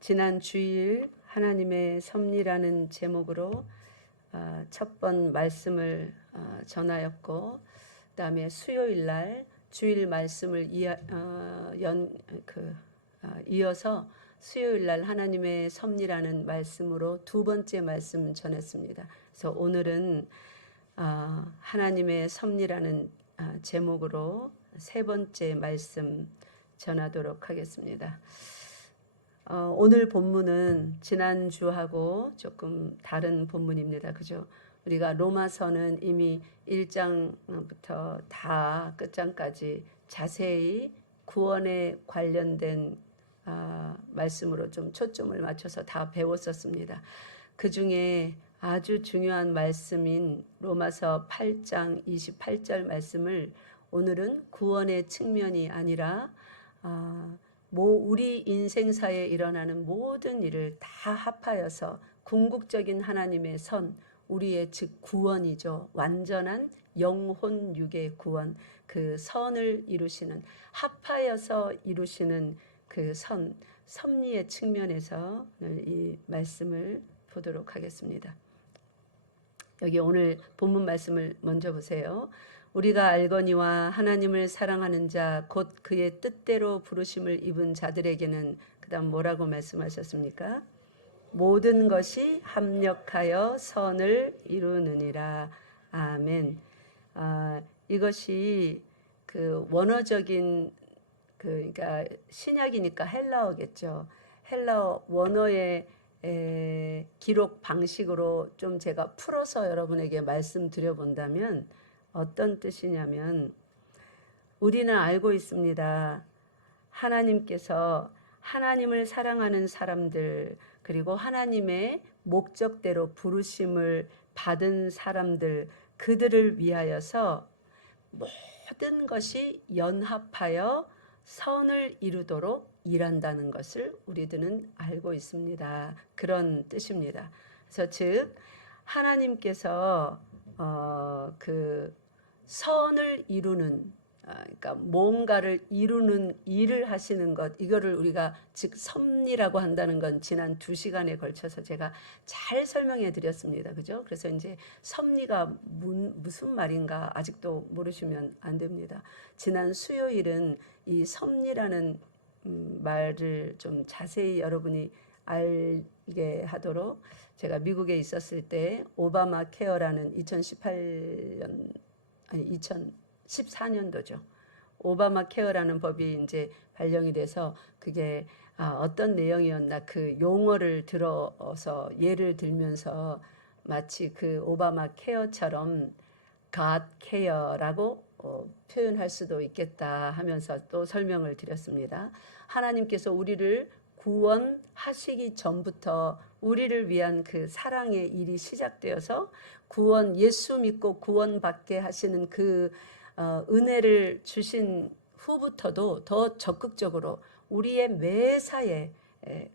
지난 주일 하나님의 섭리라는 제목으로 첫 번 말씀을 전하였고, 그다음에 수요일 날 주일 말씀을 이어서 수요일 날 하나님의 섭리라는 말씀으로 두 번째 말씀 전했습니다. 그래서 오늘은 하나님의 섭리라는 제목으로 세 번째 말씀 전하도록 하겠습니다. 오늘 본문은 지난주하고 조금 다른 본문입니다. 그죠? 우리가 로마서는 이미 1장부터 다 끝장까지 자세히 구원에 관련된 말씀으로 좀 초점을 맞춰서 다 배웠었습니다. 그 중에 아주 중요한 말씀인 로마서 8장 28절 말씀을 오늘은 구원의 측면이 아니라 우리 인생사에 일어나는 모든 일을 다 합하여서 궁극적인 하나님의 선, 우리의 즉 구원이죠. 완전한 영혼 육의 구원, 그 선을 이루시는, 합하여서 이루시는 그 섭리의 측면에서 오늘 이 말씀을 보도록 하겠습니다. 여기 오늘 본문 말씀을 먼저 보세요. 우리가 알거니와 하나님을 사랑하는 자 곧 그의 뜻대로 부르심을 입은 자들에게는, 그다음 뭐라고 말씀하셨습니까? 모든 것이 합력하여 선을 이루느니라. 아멘. 이것이 그 원어적인 그러니까 신약이니까 헬라어겠죠. 헬라어 원어의 기록 방식으로 좀 제가 풀어서 여러분에게 말씀드려 본다면 어떤 뜻이냐면, 우리는 알고 있습니다. 하나님께서 하나님을 사랑하는 사람들, 그리고 하나님의 목적대로 부르심을 받은 사람들, 그들을 위하여서 모든 것이 연합하여 선을 이루도록 일한다는 것을 우리들은 알고 있습니다. 그런 뜻입니다. 그래서 즉 하나님께서 그 선을 이루는, 그러니까 뭔가를 이루는 일을 하시는 것, 이거를 우리가 즉 섭리라고 한다는 건 지난 2시간에 걸쳐서 제가 잘 설명해 드렸습니다. 그죠? 그래서 이제 섭리가 무슨 말인가 아직도 모르시면 안 됩니다. 지난 수요일은 이 섭리라는 말을 좀 자세히 여러분이 알게 하도록 제가 미국에 있었을 때 오바마 케어라는 2014년도죠. 오바마 케어라는 법이 이제 발령이 돼서 그게 어떤 내용이었나 그 용어를 들어서 예를 들면서 마치 그 오바마 케어처럼 God 케어라고 표현할 수도 있겠다 하면서 또 설명을 드렸습니다. 하나님께서 우리를 구원하시기 전부터 우리를 위한 그 사랑의 일이 시작되어서 구원, 예수 믿고 구원받게 하시는 그 은혜를 주신 후부터도 더 적극적으로 우리의 매사에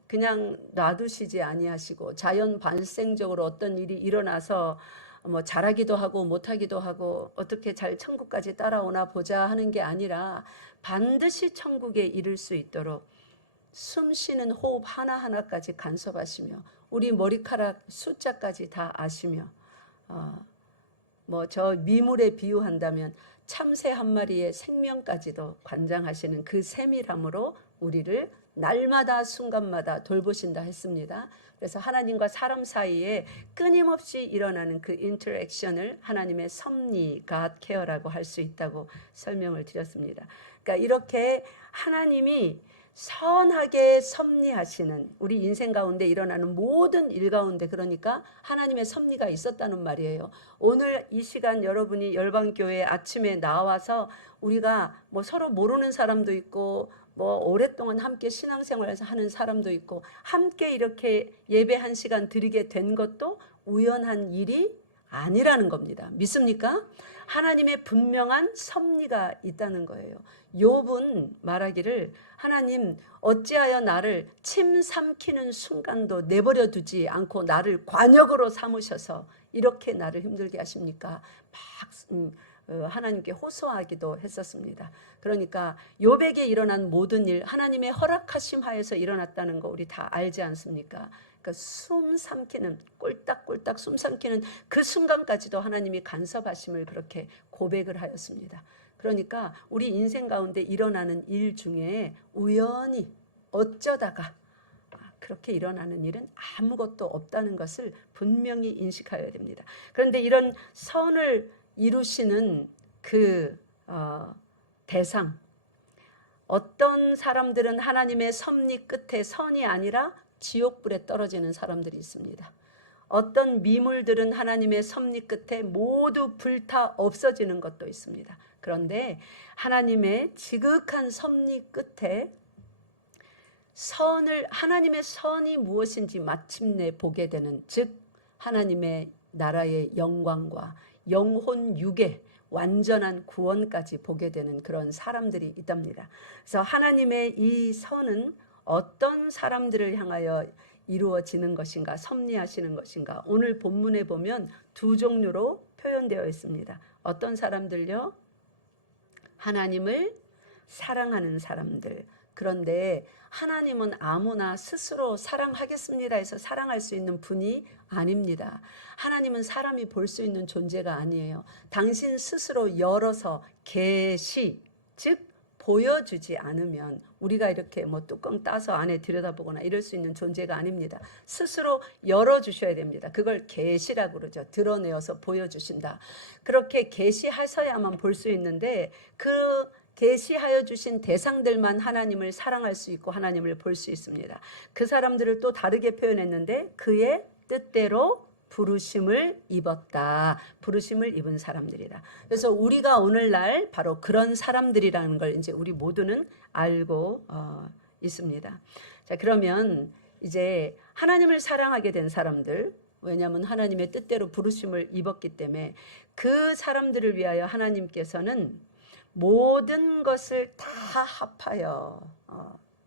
그냥 놔두시지 아니하시고, 자연 발생적으로 어떤 일이 일어나서 뭐 잘하기도 하고 못하기도 하고 어떻게 잘 천국까지 따라오나 보자 하는 게 아니라 반드시 천국에 이를 수 있도록 숨 쉬는 호흡 하나하나까지 간섭하시며 우리 머리카락 숫자까지 다 아시며, 뭐 저 미물에 비유한다면 참새 한 마리의 생명까지도 관장하시는 그 세밀함으로 우리를 날마다 순간마다 돌보신다 했습니다. 그래서 하나님과 사람 사이에 끊임없이 일어나는 그 인터랙션을 하나님의 섭리, God 케어라고 할 수 있다고 설명을 드렸습니다. 그러니까 이렇게 하나님이 선하게 섭리하시는 우리 인생 가운데 일어나는 모든 일 가운데, 그러니까 하나님의 섭리가 있었다는 말이에요. 오늘 이 시간 여러분이 열방교회 아침에 나와서 우리가 뭐 서로 모르는 사람도 있고 뭐 오랫동안 함께 신앙생활을 하는 사람도 있고 함께 이렇게 예배 한 시간 드리게 된 것도 우연한 일이 아니라는 겁니다. 믿습니까? 하나님의 분명한 섭리가 있다는 거예요. 욥은 말하기를, 하나님 어찌하여 나를 침 삼키는 순간도 내버려 두지 않고 나를 관역으로 삼으셔서 이렇게 나를 힘들게 하십니까? 막 하나님께 호소하기도 했었습니다. 그러니까 욥에게 일어난 모든 일 하나님의 허락하심 하에서 일어났다는 거 우리 다 알지 않습니까? 그러니까 숨 삼키는 꼴딱꼴딱 숨 삼키는 그 순간까지도 하나님이 간섭하심을 그렇게 고백을 하였습니다. 그러니까 우리 인생 가운데 일어나는 일 중에 우연히 어쩌다가 그렇게 일어나는 일은 아무것도 없다는 것을 분명히 인식하여야 됩니다. 그런데 이런 선을 이루시는 그 대상, 어떤 사람들은 하나님의 섭리 끝에 선이 아니라 지옥불에 떨어지는 사람들이 있습니다. 어떤 미물들은 하나님의 섭리 끝에 모두 불타 없어지는 것도 있습니다. 그런데 하나님의 지극한 섭리 끝에 하나님의 선이 무엇인지 마침내 보게 되는, 즉 하나님의 나라의 영광과 영혼 육의 완전한 구원까지 보게 되는 그런 사람들이 있답니다. 그래서 하나님의 이 선은 어떤 사람들을 향하여 이루어지는 것인가, 섭리하시는 것인가, 오늘 본문에 보면 두 종류로 표현되어 있습니다. 어떤 사람들요? 하나님을 사랑하는 사람들. 그런데 하나님은 아무나 스스로 사랑하겠습니다 해서 사랑할 수 있는 분이 아닙니다. 하나님은 사람이 볼 수 있는 존재가 아니에요. 당신 스스로 열어서 계시, 즉 보여주지 않으면 우리가 이렇게 뭐 뚜껑 따서 안에 들여다보거나 이럴 수 있는 존재가 아닙니다. 스스로 열어주셔야 됩니다. 그걸 계시라고 그러죠. 드러내어서 보여주신다. 그렇게 계시하셔야만 볼 수 있는데 그 계시하여 주신 대상들만 하나님을 사랑할 수 있고 하나님을 볼 수 있습니다. 그 사람들을 또 다르게 표현했는데 그의 뜻대로 부르심을 입었다. 부르심을 입은 사람들이다. 그래서 우리가 오늘날 바로 그런 사람들이라는 걸 이제 우리 모두는 알고 있습니다. 자, 그러면 이제 하나님을 사랑하게 된 사람들, 왜냐하면 하나님의 뜻대로 부르심을 입었기 때문에 그 사람들을 위하여 하나님께서는 모든 것을 다 합하여,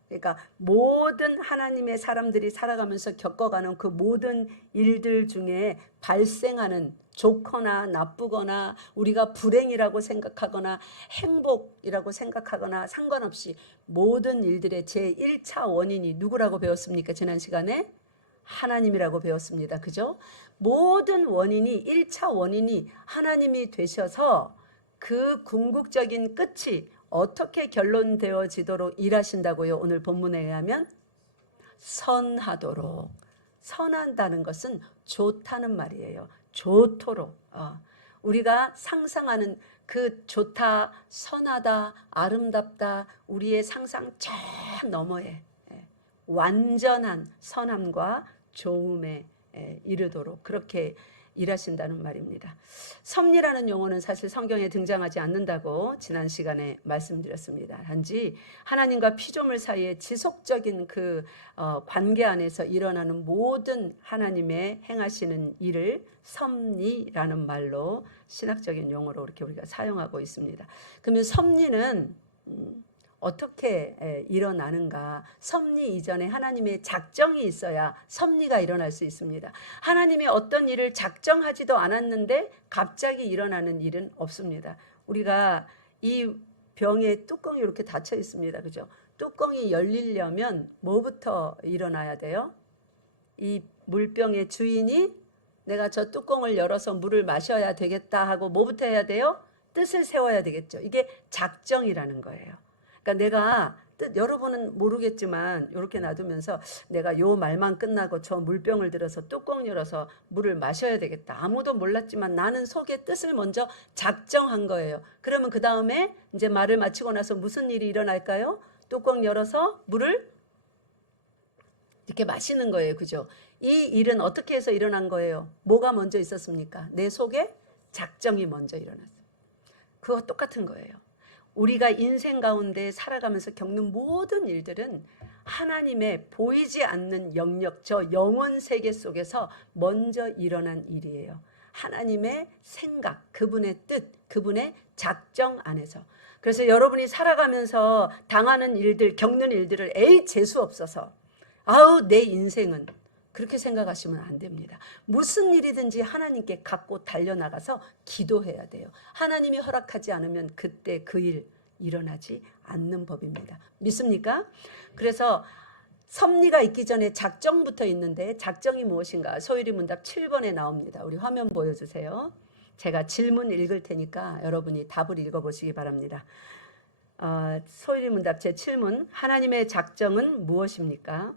그러니까 모든 하나님의 사람들이 살아가면서 겪어가는 그 모든 일들 중에 발생하는 좋거나 나쁘거나 우리가 불행이라고 생각하거나 행복이라고 생각하거나 상관없이 모든 일들의 제1차 원인이 누구라고 배웠습니까? 지난 시간에 하나님이라고 배웠습니다. 그죠? 모든 원인이 1차 원인이 하나님이 되셔서 그 궁극적인 끝이 어떻게 결론되어지도록 일하신다고요? 오늘 본문에 의하면 선하도록. 선한다는 것은 좋다는 말이에요. 좋도록. 우리가 상상하는 그 좋다, 선하다, 아름답다, 우리의 상상 저 너머에 완전한 선함과 좋음에 이르도록 그렇게 일하신다는 말입니다. 섭리라는 용어는 사실 성경에 등장하지 않는다고 지난 시간에 말씀드렸습니다. 단지 하나님과 피조물 사이의 지속적인 그 관계 안에서 일어나는 모든 하나님의 행하시는 일을 섭리라는 말로 신학적인 용어로 이렇게 우리가 사용하고 있습니다. 그러면 섭리는 어떻게 일어나는가? 섭리 이전에 하나님의 작정이 있어야 섭리가 일어날 수 있습니다. 하나님이 어떤 일을 작정하지도 않았는데 갑자기 일어나는 일은 없습니다. 우리가 이 병에 뚜껑이 이렇게 닫혀 있습니다. 그죠? 뚜껑이 열리려면 뭐부터 일어나야 돼요? 이 물병의 주인이 내가 저 뚜껑을 열어서 물을 마셔야 되겠다 하고 뭐부터 해야 돼요? 뜻을 세워야 되겠죠. 이게 작정이라는 거예요. 그러니까 내가 여러분은 모르겠지만 이렇게 놔두면서 내가 요 말만 끝나고 저 물병을 들어서 뚜껑 열어서 물을 마셔야 되겠다. 아무도 몰랐지만 나는 속에 뜻을 먼저 작정한 거예요. 그러면 그 다음에 이제 말을 마치고 나서 무슨 일이 일어날까요? 뚜껑 열어서 물을 이렇게 마시는 거예요. 그죠? 이 일은 어떻게 해서 일어난 거예요? 뭐가 먼저 있었습니까? 내 속에 작정이 먼저 일어났어요. 그거 똑같은 거예요. 우리가 인생 가운데 살아가면서 겪는 모든 일들은 하나님의 보이지 않는 영역, 저 영혼 세계 속에서 먼저 일어난 일이에요. 하나님의 생각, 그분의 뜻, 그분의 작정 안에서. 그래서 여러분이 살아가면서 당하는 일들, 겪는 일들을 재수 없어서 아우 내 인생은 그렇게 생각하시면 안 됩니다. 무슨 일이든지 하나님께 갖고 달려나가서 기도해야 돼요. 하나님이 허락하지 않으면 그때 그 일 일어나지 않는 법입니다. 믿습니까? 그래서 섭리가 있기 전에 작정부터 있는데 작정이 무엇인가? 소율이 문답 7번에 나옵니다. 우리 화면 보여주세요. 제가 질문 읽을 테니까 여러분이 답을 읽어보시기 바랍니다. 소율이 문답 제7문, 하나님의 작정은 무엇입니까?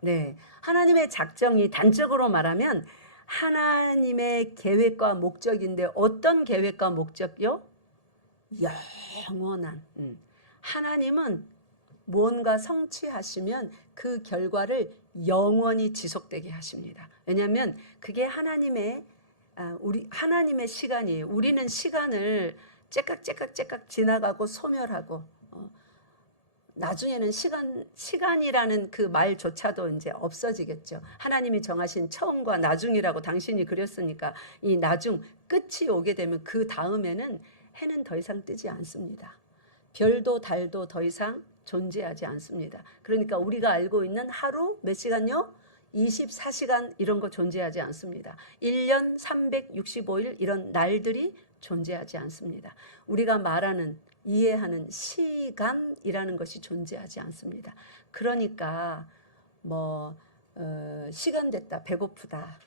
네, 하나님의 작정이 단적으로 말하면 하나님의 계획과 목적인데 어떤 계획과 목적이요? 영원한. 하나님은 무언가 성취하시면 그 결과를 영원히 지속되게 하십니다. 왜냐하면 그게 하나님의 시간이에요. 우리는 시간을 째깍 지나가고 소멸하고 나중에는 시간이라는 그 말조차도 이제 없어지겠죠. 하나님이 정하신 처음과 나중이라고 당신이 그렸으니까 이 나중 끝이 오게 되면 그 다음에는 해는 더 이상 뜨지 않습니다. 별도 달도 더 이상 존재하지 않습니다. 그러니까 우리가 알고 있는 하루 몇 시간요? 24시간 이런 거 존재하지 않습니다. 1년 365일 이런 날들이 존재하지 않습니다. 우리가 말하는 이해하는 시간이라는 것이 존재하지 않습니다. 그러니까 시간 됐다, 배고프다,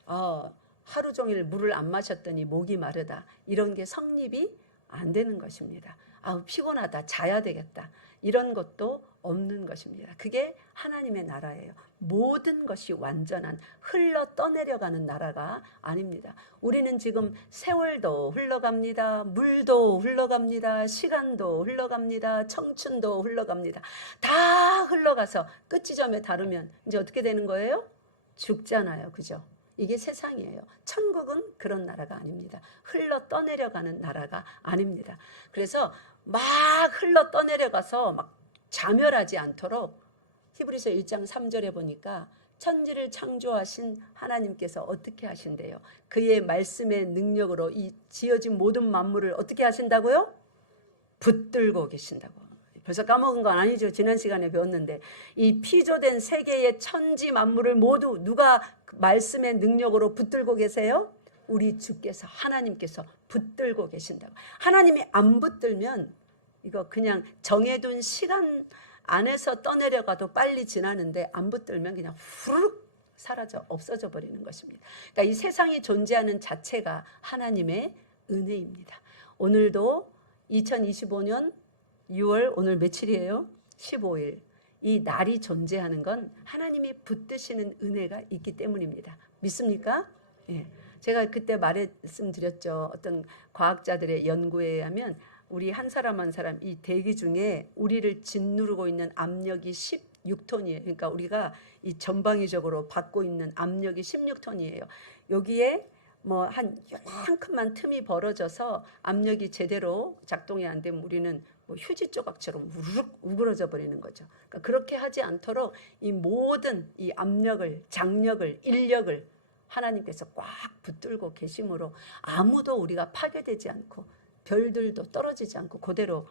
하루 종일 물을 안 마셨더니 목이 마르다, 이런 게 성립이 안 되는 것입니다. 피곤하다, 자야 되겠다, 이런 것도 없는 것입니다. 그게 하나님의 나라예요. 모든 것이 완전한 흘러 떠내려가는 나라가 아닙니다. 우리는 지금 세월도 흘러갑니다. 물도 흘러갑니다. 시간도 흘러갑니다. 청춘도 흘러갑니다. 다 흘러가서 끝지점에 다르면 이제 어떻게 되는 거예요? 죽잖아요. 그죠? 이게 세상이에요. 천국은 그런 나라가 아닙니다. 흘러 떠내려가는 나라가 아닙니다. 그래서 막 흘러 떠내려가서 막 자멸하지 않도록 히브리서 1장 3절에 보니까 천지를 창조하신 하나님께서 어떻게 하신대요? 그의 말씀의 능력으로 이 지어진 모든 만물을 어떻게 하신다고요? 붙들고 계신다고. 벌써 까먹은 건 아니죠. 지난 시간에 배웠는데 이 피조된 세계의 천지 만물을 모두 누가 말씀의 능력으로 붙들고 계세요? 우리 주께서, 하나님께서 붙들고 계신다고. 하나님이 안 붙들면 이거 그냥 정해둔 시간 안에서 떠내려가도 빨리 지나는데 안 붙들면 그냥 후루룩 사라져 없어져 버리는 것입니다. 그러니까 이 세상이 존재하는 자체가 하나님의 은혜입니다. 오늘도 2025년 6월 오늘 며칠이에요? 15일. 이 날이 존재하는 건 하나님이 붙드시는 은혜가 있기 때문입니다. 믿습니까? 예. 제가 그때 말씀드렸죠. 어떤 과학자들의 연구에 의하면 우리 한 사람 한 사람 이 대기 중에 우리를 짓누르고 있는 압력이 16톤이에요. 그러니까 우리가 이 전방위적으로 받고 있는 압력이 16톤이에요. 여기에 한 요만큼만 틈이 벌어져서 압력이 제대로 작동이 안 되면 우리는 휴지 조각처럼 우르륵 우그러져 버리는 거죠. 그러니까 그렇게 하지 않도록 이 모든 이 압력을, 장력을, 인력을 하나님께서 꽉 붙들고 계심으로 아무도 우리가 파괴되지 않고 별들도 떨어지지 않고 그대로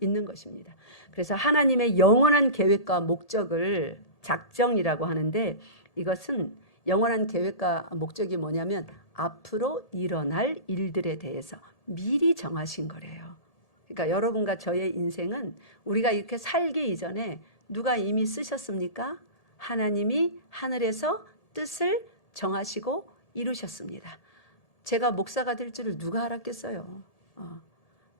있는 것입니다. 그래서 하나님의 영원한 계획과 목적을 작정이라고 하는데 이것은 영원한 계획과 목적이 뭐냐면 앞으로 일어날 일들에 대해서 미리 정하신 거래요. 그러니까 여러분과 저의 인생은 우리가 이렇게 살기 이전에 누가 이미 쓰셨습니까? 하나님이 하늘에서 뜻을 정하시고 이루셨습니다. 제가 목사가 될 줄을 누가 알았겠어요.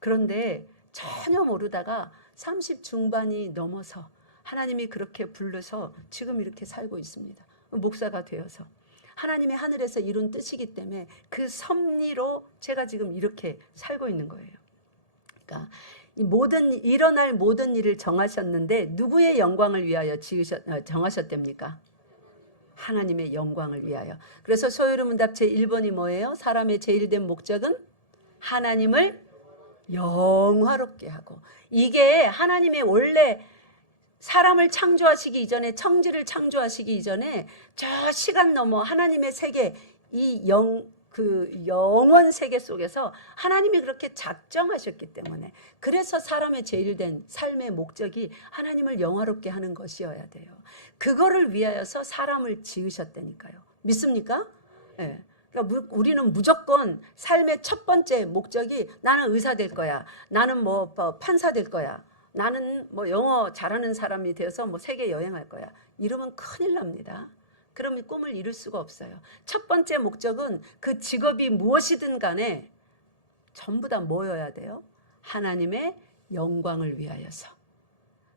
그런데 전혀 모르다가 30 중반이 넘어서 하나님이 그렇게 불러서 지금 이렇게 살고 있습니다. 목사가 되어서 하나님의 하늘에서 이룬 뜻이기 때문에 그 섭리로 제가 지금 이렇게 살고 있는 거예요. 그러니까 일어날 모든 일을 정하셨는데 누구의 영광을 위하여 정하셨답니까? 하나님의 영광을 위하여. 그래서 소요리 문답 제1번이 뭐예요? 사람의 제일 된 목적은 하나님을 영화롭게 하고. 이게 하나님의 원래 사람을 창조하시기 이전에, 청지를 창조하시기 이전에 저 시간 넘어 하나님의 세계, 이 그 영원 세계 속에서 하나님이 그렇게 작정하셨기 때문에, 그래서 사람의 제일된 삶의 목적이 하나님을 영화롭게 하는 것이어야 돼요. 그거를 위하여서 사람을 지으셨다니까요. 믿습니까? 예. 그러니까 우리는 무조건 삶의 첫 번째 목적이 나는 의사 될 거야, 나는 뭐 판사 될 거야, 나는 뭐 영어 잘하는 사람이 되어서 뭐 세계 여행할 거야, 이러면 큰일 납니다. 그러면 꿈을 이룰 수가 없어요. 첫 번째 목적은 그 직업이 무엇이든 간에 전부 다 뭐여야 돼요? 하나님의 영광을 위하여서.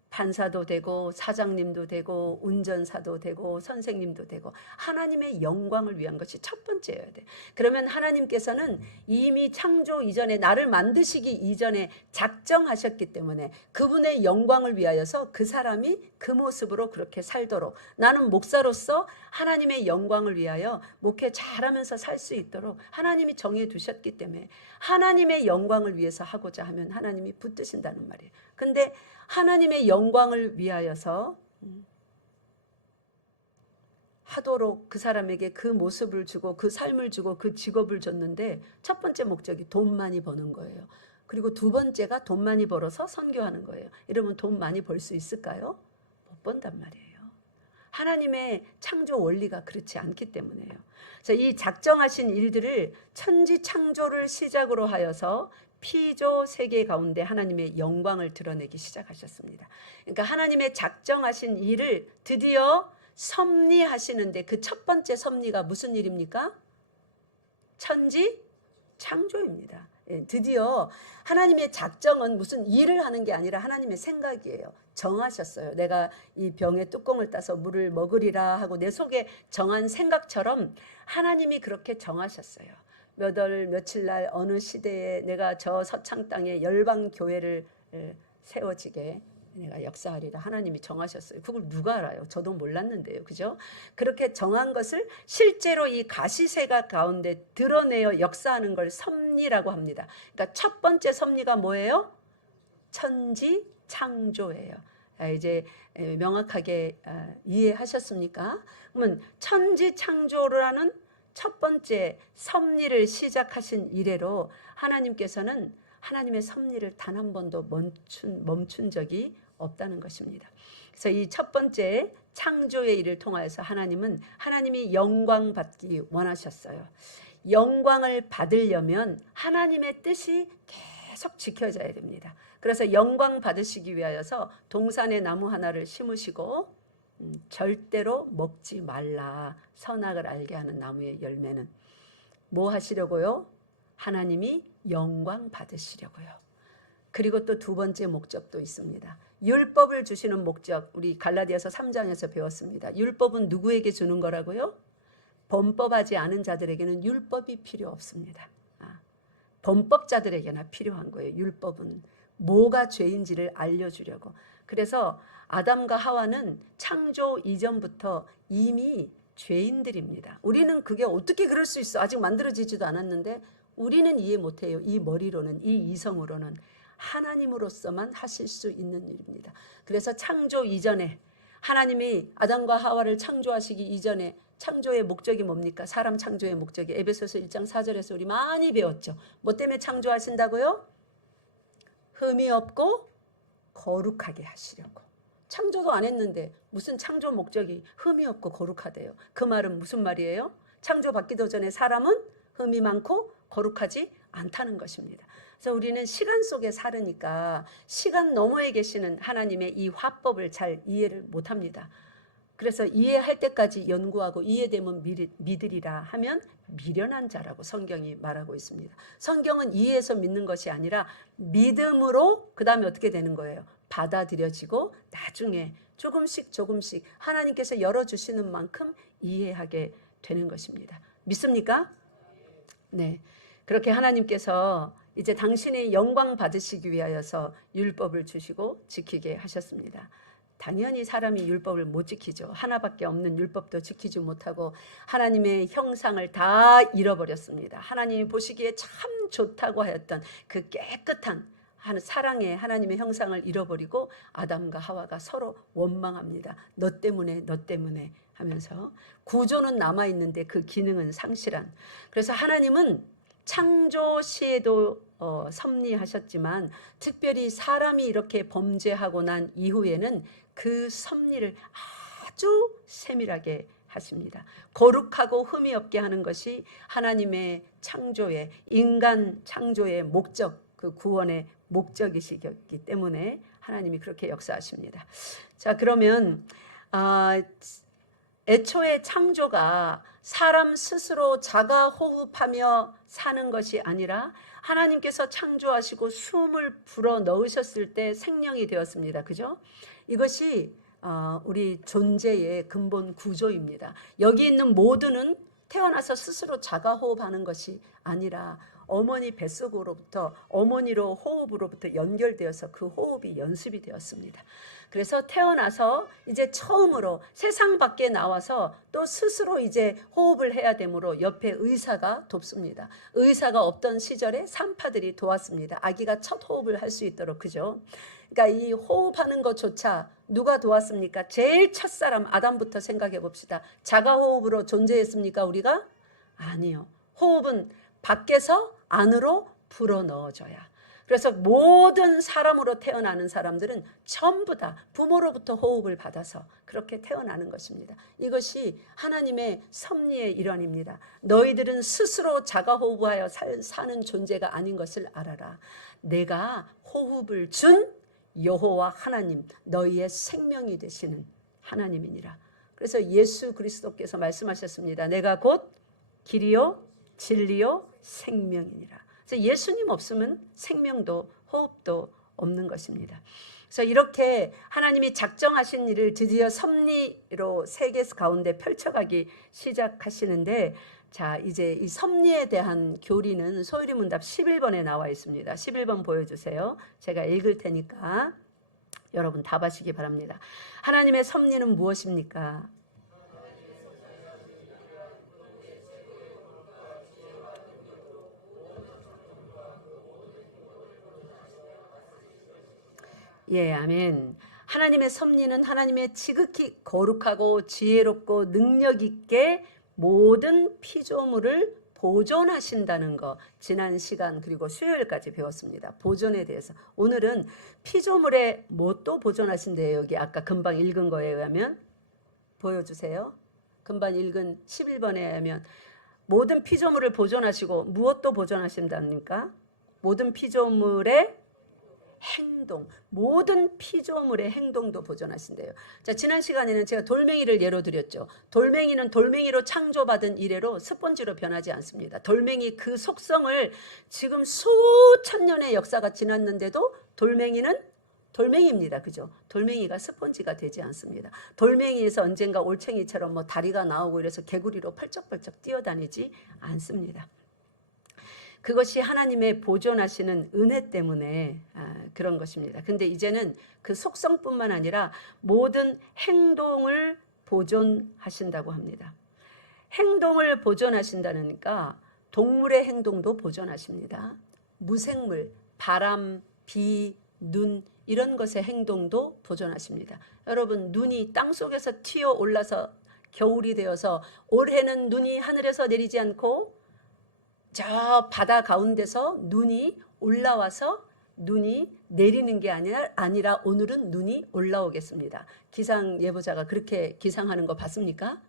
판사도 되고 사장님도 되고 운전사도 되고 선생님도 되고 하나님의 영광을 위한 것이 첫 번째여야 돼. 그러면 하나님께서는 이미 창조 이전에, 나를 만드시기 이전에 작정하셨기 때문에 그분의 영광을 위하여서 그 사람이 그 모습으로 그렇게 살도록, 나는 목사로서 하나님의 영광을 위하여 목회 잘하면서 살 수 있도록 하나님이 정해 두셨기 때문에 하나님의 영광을 위해서 하고자 하면 하나님이 붙드신다는 말이에요. 근데 하나님의 영광을 위하여서 하도록 그 사람에게 그 모습을 주고 그 삶을 주고 그 직업을 줬는데, 첫 번째 목적이 돈 많이 버는 거예요. 그리고 두 번째가 돈 많이 벌어서 선교하는 거예요. 이러면 돈 많이 벌 수 있을까요? 못 번단 말이에요. 하나님의 창조 원리가 그렇지 않기 때문에요. 그래서 이 작정하신 일들을 천지 창조를 시작으로 하여서 피조 세계 가운데 하나님의 영광을 드러내기 시작하셨습니다. 그러니까 하나님의 작정하신 일을 드디어 섭리하시는데, 그 첫 번째 섭리가 무슨 일입니까? 천지 창조입니다. 드디어 하나님의 작정은 무슨 일을 하는 게 아니라 하나님의 생각이에요. 정하셨어요. 내가 이 병에 뚜껑을 따서 물을 먹으리라 하고 내 속에 정한 생각처럼 하나님이 그렇게 정하셨어요. 몇 월 며칠 날 어느 시대에 내가 저 서창 땅에 열방 교회를 세워지게 내가 역사하리라 하나님이 정하셨어요. 그걸 누가 알아요? 저도 몰랐는데요. 그죠? 그렇게 정한 것을 실제로 이 가시새가 가운데 드러내어 역사하는 걸 섭리라고 합니다. 그러니까 첫 번째 섭리가 뭐예요? 천지 창조예요. 이제 명확하게 이해하셨습니까? 그러면 천지 창조라는 첫 번째 섭리를 시작하신 이래로 하나님께서는 하나님의 섭리를 단 한 번도 멈춘 적이 없다는 것입니다. 그래서 이 첫 번째 창조의 일을 통하여서 하나님은 하나님이 영광 받기 원하셨어요. 영광을 받으려면 하나님의 뜻이 계속 지켜져야 됩니다. 그래서 영광 받으시기 위하여서 동산의 나무 하나를 심으시고 절대로 먹지 말라. 선악을 알게 하는 나무의 열매는 뭐 하시려고요? 하나님이 영광 받으시려고요. 그리고 또 두 번째 목적도 있습니다. 율법을 주시는 목적, 우리 갈라디아서 3장에서 배웠습니다. 율법은 누구에게 주는 거라고요? 범법하지 않은 자들에게는 율법이 필요 없습니다. 범법자들에게나 필요한 거예요. 율법은 뭐가 죄인지를 알려주려고. 그래서 아담과 하와는 창조 이전부터 이미 죄인들입니다. 우리는 그게 어떻게 그럴 수 있어? 아직 만들어지지도 않았는데 우리는 이해 못해요. 이 머리로는, 이 이성으로는. 하나님으로서만 하실 수 있는 일입니다. 그래서 창조 이전에 하나님이 아담과 하와를 창조하시기 이전에 창조의 목적이 뭡니까? 사람 창조의 목적이 에베소서 1장 4절에서 우리 많이 배웠죠. 뭐 때문에 창조하신다고요? 흠이 없고 거룩하게 하시려고. 창조도 안 했는데 무슨 창조 목적이 흠이 없고 거룩하대요. 그 말은 무슨 말이에요? 창조받기도 전에 사람은 흠이 많고 거룩하지 않다는 것입니다. 그래서 우리는 시간 속에 살으니까 시간 너머에 계시는 하나님의 이 화법을 잘 이해를 못합니다. 그래서 이해할 때까지 연구하고 이해되면 믿으리라 하면 미련한 자라고 성경이 말하고 있습니다. 성경은 이해해서 믿는 것이 아니라 믿음으로 그 다음에 어떻게 되는 거예요? 받아들여지고 나중에 조금씩 하나님께서 열어주시는 만큼 이해하게 되는 것입니다. 믿습니까? 네. 그렇게 하나님께서 이제 당신의 영광 받으시기 위하여서 율법을 주시고 지키게 하셨습니다. 당연히 사람이 율법을 못 지키죠. 하나밖에 없는 율법도 지키지 못하고 하나님의 형상을 다 잃어버렸습니다. 하나님이 보시기에 참 좋다고 하였던 그 깨끗한 사랑의 하나님의 형상을 잃어버리고 아담과 하와가 서로 원망합니다. 너 때문에 하면서 구조는 남아있는데 그 기능은 상실한. 그래서 하나님은 창조 시에도 섭리하셨지만 특별히 사람이 이렇게 범죄하고 난 이후에는 그 섭리를 아주 세밀하게 하십니다. 거룩하고 흠이 없게 하는 것이 하나님의 창조의, 인간 창조의 목적, 그 구원의 목적이시기 때문에 하나님이 그렇게 역사하십니다. 자, 그러면 애초에 창조가 사람 스스로 자가 호흡하며 사는 것이 아니라 하나님께서 창조하시고 숨을 불어 넣으셨을 때 생명이 되었습니다. 그죠? 이것이 우리 존재의 근본 구조입니다. 여기 있는 모두는 태어나서 스스로 자가 호흡하는 것이 아니라 어머니 뱃속으로부터, 어머니로 호흡으로부터 연결되어서 그 호흡이 연습이 되었습니다. 그래서 태어나서 이제 처음으로 세상 밖에 나와서 또 스스로 이제 호흡을 해야 되므로 옆에 의사가 돕습니다. 의사가 없던 시절에 산파들이 도왔습니다. 아기가 첫 호흡을 할 수 있도록. 그죠? 그러니까 이 호흡하는 것조차 누가 도왔습니까? 제일 첫사람 아담부터 생각해 봅시다. 자가 호흡으로 존재했습니까, 우리가? 아니요. 호흡은 밖에서 안으로 불어넣어져야. 그래서 모든 사람으로 태어나는 사람들은 전부 다 부모로부터 호흡을 받아서 그렇게 태어나는 것입니다. 이것이 하나님의 섭리의 일환입니다. 너희들은 스스로 자가 호흡하여 사는 존재가 아닌 것을 알아라. 내가 호흡을 준 여호와 하나님, 너희의 생명이 되시는 하나님이니라. 그래서 예수 그리스도께서 말씀하셨습니다. 내가 곧 길이요 진리요 생명이니라. 그래서 예수님 없으면 생명도 호흡도 없는 것입니다. 그래서 이렇게 하나님이 작정하신 일을 드디어 섭리로 세계 가운데 펼쳐가기 시작하시는데, 자, 이제 이 섭리에 대한 교리는 소율이 문답 11번에 나와 있습니다. 11번 보여주세요. 제가 읽을 테니까 여러분 답하시기 바랍니다. 하나님의 섭리는 무엇입니까? 예, 아멘. 하나님의 섭리는 하나님의 지극히 거룩하고 지혜롭고 능력 있게 모든 피조물을 보존하신다는 거, 지난 시간 그리고 수요일까지 배웠습니다. 보존에 대해서. 오늘은 피조물의 뭣도 보존하신대요. 여기 아까 금방 읽은 거에 의하면 보여주세요. 금방 읽은 11번에 의하면 모든 피조물을 보존하시고 무엇도 보존하신답니까? 모든 피조물의 행동, 모든 피조물의 행동도 보존하신대요. 자, 지난 시간에는 제가 돌멩이를 예로 들었죠. 돌멩이는 돌멩이로 창조받은 이래로 스펀지로 변하지 않습니다. 돌멩이 그 속성을 지금 수천 년의 역사가 지났는데도 돌멩이는 돌멩이입니다. 그죠? 돌멩이가 스펀지가 되지 않습니다. 돌멩이에서 언젠가 올챙이처럼 뭐 다리가 나오고 이래서 개구리로 펄쩍펄쩍 뛰어다니지 않습니다. 그것이 하나님의 보존하시는 은혜 때문에 그런 것입니다. 근데 이제는 그 속성뿐만 아니라 모든 행동을 보존하신다고 합니다. 행동을 보존하신다니까 동물의 행동도 보존하십니다. 무생물, 바람, 비, 눈 이런 것의 행동도 보존하십니다. 여러분, 눈이 땅속에서 튀어 올라서 겨울이 되어서 올해는 눈이 하늘에서 내리지 않고 저 바다 가운데서 눈이 올라와서 눈이 내리는 게 아니라 오늘은 눈이 올라오겠습니다. 기상 예보자가 그렇게 기상하는 거 봤습니까?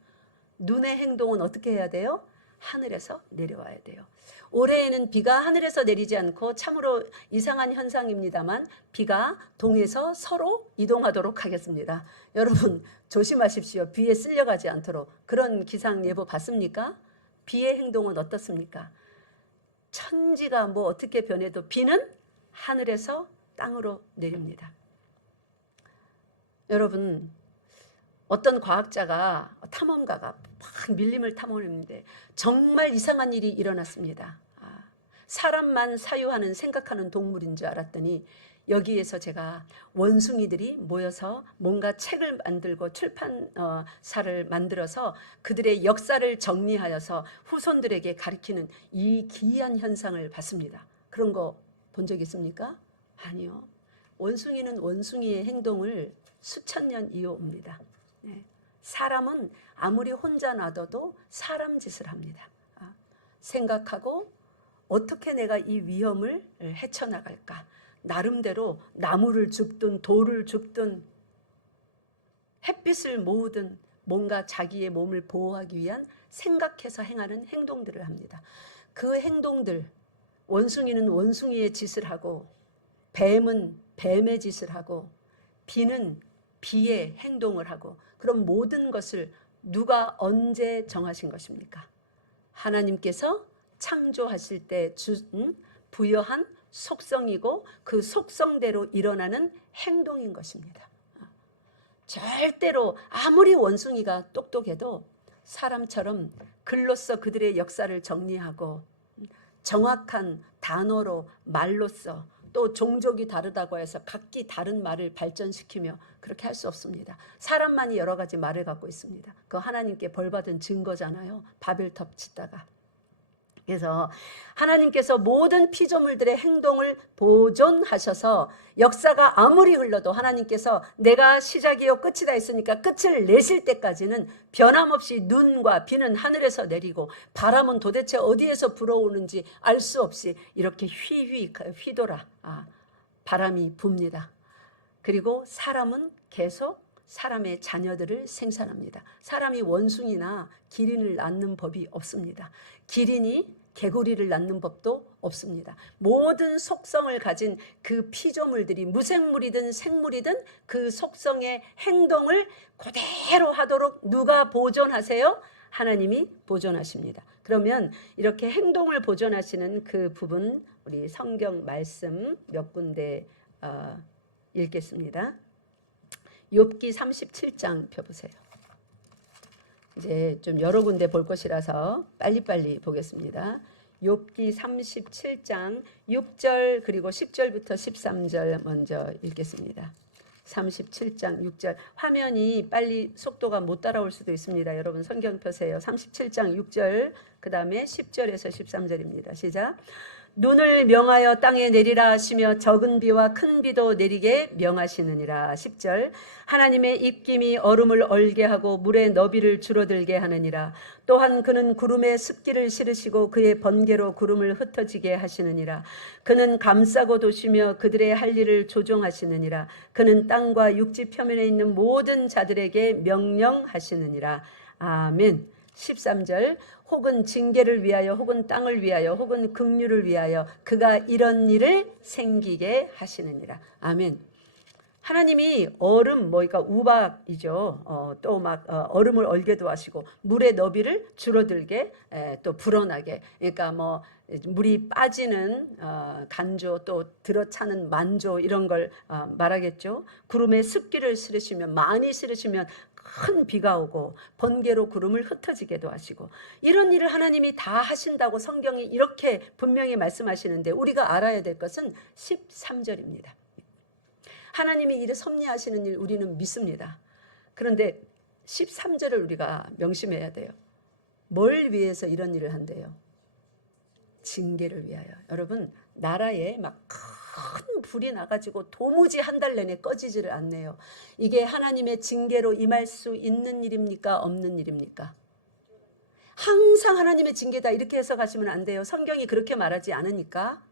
눈의 행동은 어떻게 해야 돼요? 하늘에서 내려와야 돼요. 올해에는 비가 하늘에서 내리지 않고 참으로 이상한 현상입니다만 비가 동에서 서로 이동하도록 하겠습니다. 여러분 조심하십시오. 비에 쓸려가지 않도록. 그런 기상 예보 봤습니까? 비의 행동은 어떻습니까? 천지가 뭐 어떻게 변해도 비는 하늘에서 땅으로 내립니다. 여러분, 어떤 과학자가 탐험가가 막 밀림을 탐험했는데 정말 이상한 일이 일어났습니다. 사람만 사유하는 생각하는 동물인 줄 알았더니 여기에서 제가 원숭이들이 모여서 뭔가 책을 만들고 출판사를 만들어서 그들의 역사를 정리하여서 후손들에게 가르치는 이 기이한 현상을 봤습니다. 그런 거 본 적 있습니까? 아니요. 원숭이는 원숭이의 행동을 수천 년 이어옵니다. 네. 사람은 아무리 혼자 놔둬도 사람 짓을 합니다. 생각하고 어떻게 내가 이 위험을 헤쳐나갈까. 나름대로 나무를 줍든 돌을 줍든 햇빛을 모으든 뭔가 자기의 몸을 보호하기 위한 생각해서 행하는 행동들을 합니다. 그 행동들, 원숭이는 원숭이의 짓을 하고 뱀은 뱀의 짓을 하고 비는 비의 행동을 하고, 그럼 모든 것을 누가 언제 정하신 것입니까? 하나님께서 창조하실 때 부여한 속성이고 그 속성대로 일어나는 행동인 것입니다. 절대로 아무리 원숭이가 똑똑해도 사람처럼 글로써 그들의 역사를 정리하고 정확한 단어로 말로써, 또 종족이 다르다고 해서 각기 다른 말을 발전시키며 그렇게 할 수 없습니다. 사람만이 여러 가지 말을 갖고 있습니다. 그거 하나님께 벌받은 증거잖아요. 바벨탑 짓다가. 그래서 하나님께서 모든 피조물들의 행동을 보존하셔서 역사가 아무리 흘러도 하나님께서 내가 시작이요 끝이다 했으니까 끝을 내실 때까지는 변함없이 눈과 비는 하늘에서 내리고 바람은 도대체 어디에서 불어오는지 알 수 없이 이렇게 휘돌아 바람이 붑니다. 그리고 사람은 계속 사람의 자녀들을 생산합니다. 사람이 원숭이나 기린을 낳는 법이 없습니다. 기린이 개구리를 낳는 법도 없습니다. 모든 속성을 가진 그 피조물들이 무생물이든 생물이든 그 속성의 행동을 그대로 하도록 누가 보존하세요? 하나님이 보존하십니다. 그러면 이렇게 행동을 보존하시는 그 부분, 우리 성경 말씀 몇 군데 읽겠습니다. 욥기 37장 펴보세요. 이제 좀 여러 군데 볼 것이라서 빨리빨리 보겠습니다. 욥기 37장 6절 그리고 10절부터 13절 먼저 읽겠습니다. 37장 6절. 화면이 빨리 속도가 못 따라올 수도 있습니다. 여러분 성경 펴세요. 37장 6절 그 다음에 10절에서 13절입니다. 시작. 눈을 명하여 땅에 내리라 하시며 적은 비와 큰 비도 내리게 명하시느니라. 10절. 하나님의 입김이 얼음을 얼게 하고 물의 너비를 줄어들게 하느니라. 또한 그는 구름에 습기를 실으시고 그의 번개로 구름을 흩어지게 하시느니라. 그는 감싸고 도시며 그들의 할 일을 조종하시느니라. 그는 땅과 육지 표면에 있는 모든 자들에게 명령하시느니라. 아멘. 13절. 혹은 징계를 위하여 혹은 땅을 위하여 혹은 긍휼을 위하여 그가 이런 일을 생기게 하시느니라. 아멘. 하나님이 얼음, 그러니까 우박이죠. 또 막 얼음을 얼게도 하시고 물의 너비를 줄어들게 또 불어나게. 그러니까 뭐 물이 빠지는 간조, 또 들어차는 만조, 이런 걸 말하겠죠. 구름에 습기를 실으시면, 많이 실으시면 큰 비가 오고 번개로 구름을 흩어지게도 하시고, 이런 일을 하나님이 다 하신다고 성경이 이렇게 분명히 말씀하시는데 우리가 알아야 될 것은 13절입니다. 하나님이 이를 섭리하시는 일 우리는 믿습니다. 그런데 13절을 우리가 명심해야 돼요. 뭘 위해서 이런 일을 한대요? 징계를 위하여. 여러분, 나라에 막 큰 불이 나가지고 도무지 한 달 내내 꺼지지를 않네요. 이게 하나님의 징계로 임할 수 있는 일입니까? 없는 일입니까? 항상 하나님의 징계다 이렇게 해석하시면 안 돼요. 성경이 그렇게 말하지 않으니까.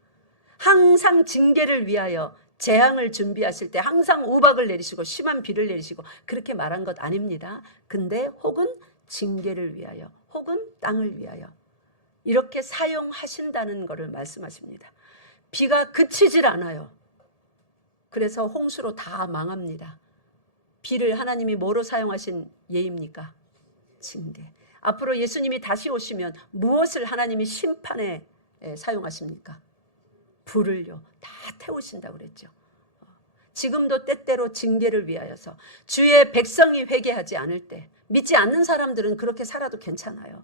항상 징계를 위하여 재앙을 준비하실 때 항상 우박을 내리시고 심한 비를 내리시고 그렇게 말한 것 아닙니다. 근데 혹은 징계를 위하여 혹은 땅을 위하여 이렇게 사용하신다는 것을 말씀하십니다. 비가 그치질 않아요. 그래서 홍수로 다 망합니다. 비를 하나님이 뭐로 사용하신 예입니까? 징계. 앞으로 예수님이 다시 오시면 무엇을 하나님이 심판에 사용하십니까? 불을요. 다 태우신다고 그랬죠. 지금도 때때로 징계를 위하여서 주의 백성이 회개하지 않을 때, 믿지 않는 사람들은 그렇게 살아도 괜찮아요.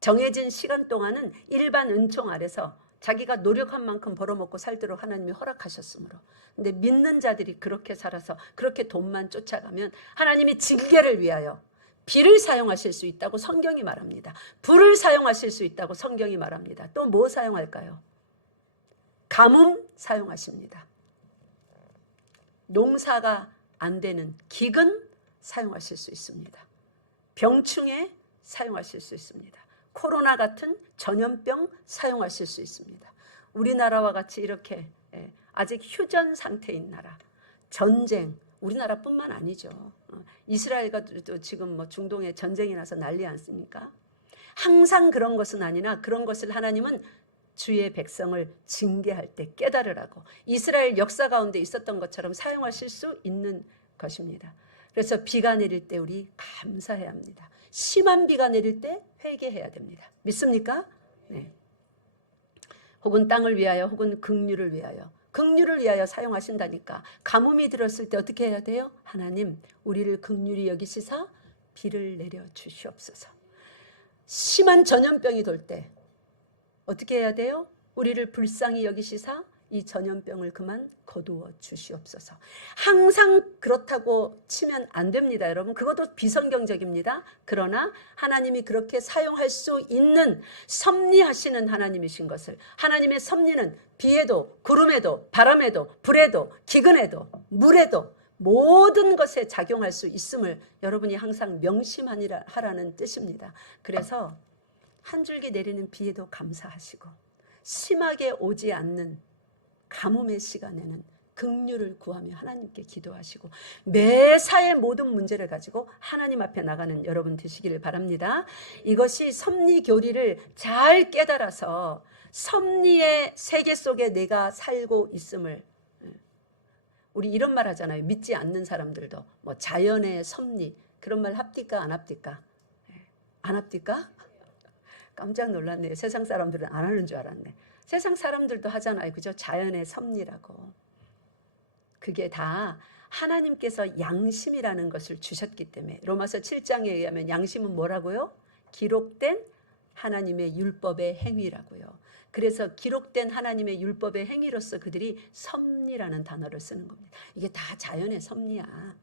정해진 시간 동안은 일반 은총 아래서 자기가 노력한 만큼 벌어먹고 살도록 하나님이 허락하셨으므로. 근데 믿는 자들이 그렇게 살아서 그렇게 돈만 쫓아가면 하나님이 징계를 위하여 비를 사용하실 수 있다고 성경이 말합니다. 불을 사용하실 수 있다고 성경이 말합니다. 또 뭐 사용할까요? 가뭄 사용하십니다. 농사가 안 되는 기근 사용하실 수 있습니다. 병충해 사용하실 수 있습니다. 코로나 같은 전염병 사용하실 수 있습니다. 우리나라와 같이 이렇게 아직 휴전 상태인 나라, 전쟁, 우리나라뿐만 아니죠. 이스라엘과 지금 뭐 중동에 전쟁이 나서 난리 않습니까? 항상 그런 것은 아니나 그런 것을 하나님은 주의 백성을 징계할 때 깨달으라고 이스라엘 역사 가운데 있었던 것처럼 사용하실 수 있는 것입니다. 그래서 비가 내릴 때 우리 감사해야 합니다. 심한 비가 내릴 때 회개해야 됩니다. 믿습니까? 네. 혹은 땅을 위하여 혹은 긍휼을 위하여 사용하신다니까. 가뭄이 들었을 때 어떻게 해야 돼요? 하나님 우리를 긍휼히 여기시사 비를 내려 주시옵소서. 심한 전염병이 돌 때 어떻게 해야 돼요? 우리를 불쌍히 여기시사 이 전염병을 그만 거두어 주시옵소서. 항상 그렇다고 치면 안 됩니다, 여러분. 그것도 비성경적입니다. 그러나 하나님이 그렇게 사용할 수 있는 섭리하시는 하나님이신 것을, 하나님의 섭리는 비에도 구름에도 바람에도 불에도 기근에도 물에도 모든 것에 작용할 수 있음을 여러분이 항상 명심하라는 뜻입니다. 그래서 한 줄기 내리는 비에도 감사하시고 심하게 오지 않는 가뭄의 시간에는 긍휼을 구하며 하나님께 기도하시고 매사의 모든 문제를 가지고 하나님 앞에 나가는 여러분 되시기를 바랍니다. 이것이 섭리 교리를 잘 깨달아서 섭리의 세계 속에 내가 살고 있음을, 우리 이런 말 하잖아요. 믿지 않는 사람들도 뭐 자연의 섭리 그런 말 합디까 안 합디까? 안 합디까? 깜짝 놀랐네요. 세상 사람들은 안 하는 줄 알았네. 세상 사람들도 하잖아요. 그죠? 자연의 섭리라고. 그게 다 하나님께서 양심이라는 것을 주셨기 때문에. 로마서 7장에 의하면 양심은 뭐라고요? 기록된 하나님의 율법의 행위라고요. 그래서 기록된 하나님의 율법의 행위로서 그들이 섭리라는 단어를 쓰는 겁니다. 이게 다 자연의 섭리야.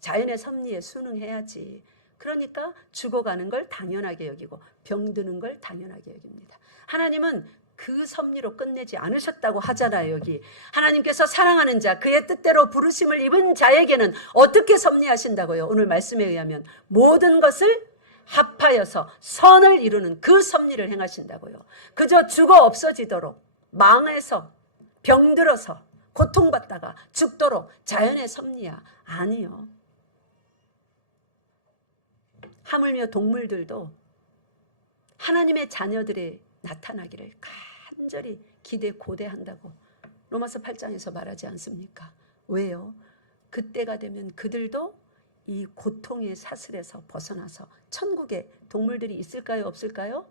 자연의 섭리에 순응해야지. 그러니까 죽어가는 걸 당연하게 여기고 병드는 걸 당연하게 여깁니다. 하나님은 그 섭리로 끝내지 않으셨다고 하잖아요. 여기 하나님께서 사랑하는 자, 그의 뜻대로 부르심을 입은 자에게는 어떻게 섭리하신다고요? 오늘 말씀에 의하면 모든 것을 합하여서 선을 이루는 그 섭리를 행하신다고요. 그저 죽어 없어지도록, 망해서 병들어서 고통받다가 죽도록 자연의 섭리야? 아니요. 하물며 동물들도 하나님의 자녀들이 나타나기를 간절히 기대 고대한다고 로마서 8장에서 말하지 않습니까? 왜요? 그때가 되면 그들도 이 고통의 사슬에서 벗어나서 천국에 동물들이 있을까요? 없을까요?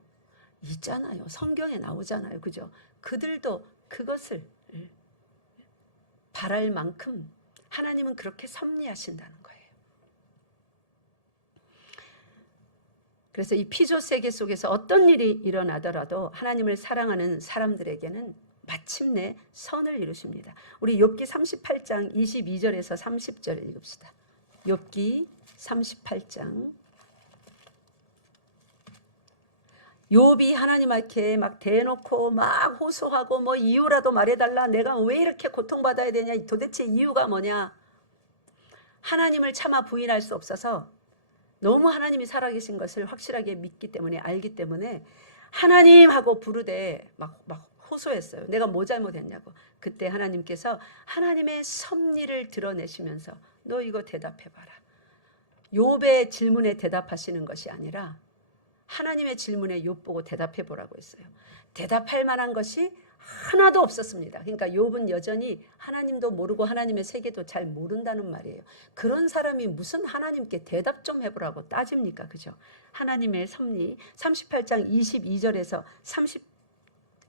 있잖아요. 성경에 나오잖아요. 그죠? 그들도 그것을 바랄 만큼 하나님은 그렇게 섭리하신다는 거예요. 그래서 이 피조 세계 속에서 어떤 일이 일어나더라도 하나님을 사랑하는 사람들에게는 마침내 선을 이루십니다. 우리 욥기 38장 22절에서 30절 읽읍시다. 욥기 38장. 욥이 하나님 앞에 막 대놓고 막 호소하고 뭐 이유라도 말해달라. 내가 왜 이렇게 고통받아야 되냐. 도대체 이유가 뭐냐. 하나님을 차마 부인할 수 없어서 너무 하나님이 살아계신 것을 확실하게 믿기 때문에 알기 때문에 하나님 하고 부르되 막 호소했어요. 내가 뭐 잘못했냐고. 그때 하나님께서 하나님의 섭리를 드러내시면서 너 이거 대답해봐라. 욥의 질문에 대답하시는 것이 아니라 하나님의 질문에 욥 보고 대답해보라고 했어요. 대답할 만한 것이 하나도 없었습니다. 그러니까 욥은 여전히 하나님도 모르고 하나님의 세계도 잘 모른다는 말이에요. 그런 사람이 무슨 하나님께 대답 좀 해보라고 따집니까? 그죠? 하나님의 섭리 38장 22절에서